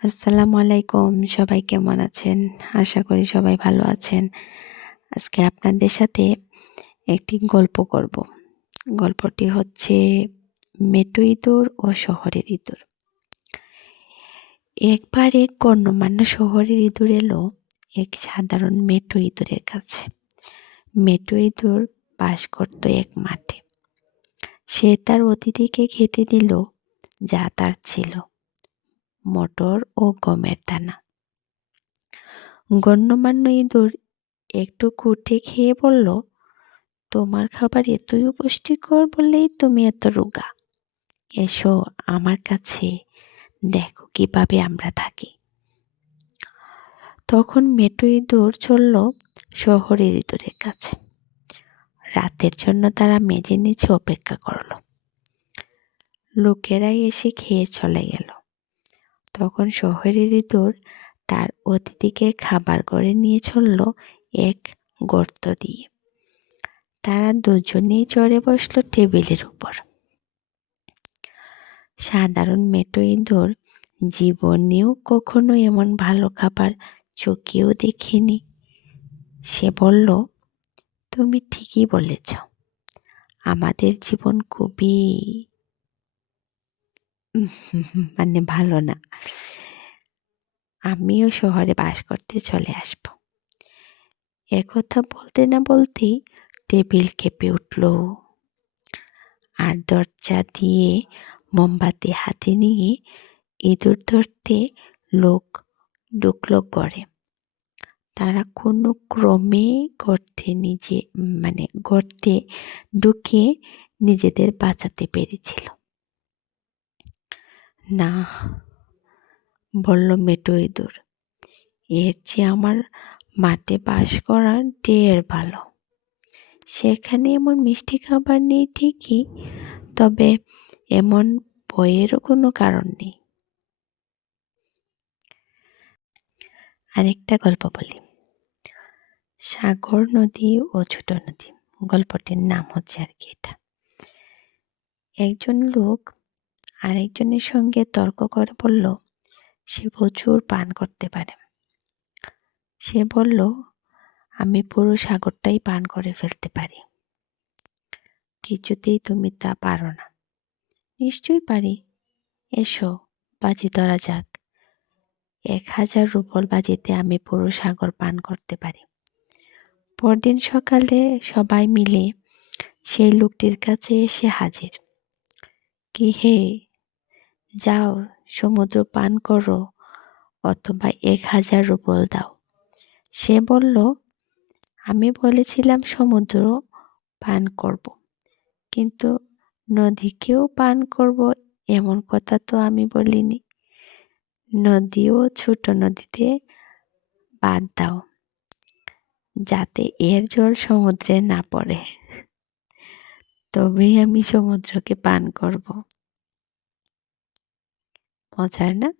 আসসালামু আলাইকুম। সবাই কেমন আছেন? আশা করি সবাই ভালো আছেন। আজকে আপনাদের সাথে একটি গল্প করব। গল্পটি হচ্ছে মেট্রো ইঁদুর ও শহরের ইঁদুর। একবার এক গণ্যমান্য শহরের ইঁদুর এলো এক সাধারণ মেট্রো ইঁদুরের কাছে। মেট্রো ইঁদুর বাস করত এক মাঠে। সে তার অতিথিকে খেতে দিল যা তার ছিল মটর ও গমের দানা। গণ্যমান্য ইঁদুর একটু কুটে খেয়ে বলল, তোমার খাবার এতই পুষ্টিকর বলেই তুমি এত রোগা। এসো আমার কাছে, দেখো কিভাবে আমরা থাকি। তখন মেট্রো ইঁদুর চলল শহরের ইঁদুরের কাছে। রাতের জন্য তারা মেঝের নিচে অপেক্ষা করল। লোকেরাই এসে খেয়ে চলে গেল। তখন শহরের ইঁদুর তার অতিথিকে খাবার করে নিয়ে চলল এক গর্ত দিয়ে। তারা দুজনেই চড়ে বসল টেবিলের উপর। সাধারণ মেট্রো ইঁদুর জীবনেও কখনো এমন ভালো খাবার চোখেও দেখেনি। সে বলল, তুমি ঠিকই বলেছ, আমাদের জীবন খুবই ভালো না। আমিও শহরে বাস করতে চলে আসব। একথা বলতে না বলতেই টেবিল কেঁপে উঠল, আর দরজা দিয়ে মোমবাতি হাতে নিয়ে ইঁদুর ধরতে লোক ঢুকলো ঘরে। তারা কোনো ক্রমে গর্তে ঢুকে নিজেদের বাঁচাতে পেরেছিল। না, বলল মেট্রো ইঁদুর, এর চেয়ে আমার মাঠে বাস করা ঢের ভালো। সেখানে এমন মিষ্টি খাবার নেই ঠিকই, তবে এমন ভয়েরও কোনো কারণ নেই। আরেকটা গল্প বলি, সাগর নদী ও ছোট নদী। গল্পটির নাম হচ্ছে আর কি এটা। একজন লোক আরেকজনের সঙ্গে তর্ক করে বলল, সে প্রচুর পান করতে পারে। সে বলল, আমি পুরো সাগরটাই পান করে ফেলতে পারি। কিছুতেই তুমি তা পারো না। নিশ্চয়ই পারি, এসো বাজি ধরা যাক। 1000 রুপল বাজিতে আমি পুরো সাগর পান করতে পারি। পরদিন সকালে সবাই মিলে সেই লোকটির কাছে এসে হাজির। কি হে, যাও সমুদ্র পান করো, অথবা 1000 রুপল দাও। সে বলল, আমি বলেছিলাম সমুদ্র পান করব, কিন্তু নদীকেও পান করব এমন কথা তো আমি বলিনি। নদীও ছোট নদীতে বাদ দাও, যাতে এর জল সমুদ্রে না পড়ে, তবেই আমি সমুদ্রকে পান করব। মজার না?